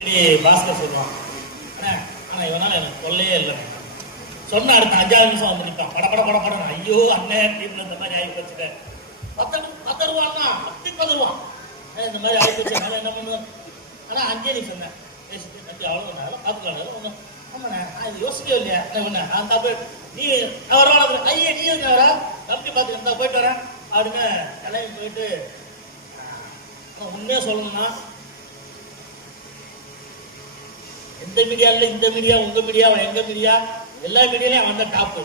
பாஸ்கர் சொல்லுவான். ஆனால் இவனால எனக்கு கொள்ளையே இல்லை. சொன்ன அடுத்த 5 நிமிஷம் வந்து நிற்பான். பட ஐயோ அண்ணன் டீம்ல இந்த மாதிரி ஆகி வச்சுட்டேன். பத்தருவான்னா பதறுவான். இந்த மாதிரி ஆகி வச்சு என்ன பண்ணுவேன். ஆனால் 5 நிமிஷம் தான் பேசிட்டு நன்றி அவ்வளோ பார்த்துக்கலாம். ஒன்றும் ஆமாண்ணே நான் இது யோசிக்கவே இல்லையா ஒன்று அந்த போய் நீ அவரோட ஐயா நீ வரா தம்பி பார்த்து இருந்தா போயிட்டு வரேன் அப்படின்னு கிளம்பி போயிட்டு உண்மையாக சொல்லணும்னா எந்த மீடியா இல்லை, இந்த மீடியா உங்க மீடியா எங்க மீடியா எல்லா மீடியாலையும் அவன் தான் டாப்பு.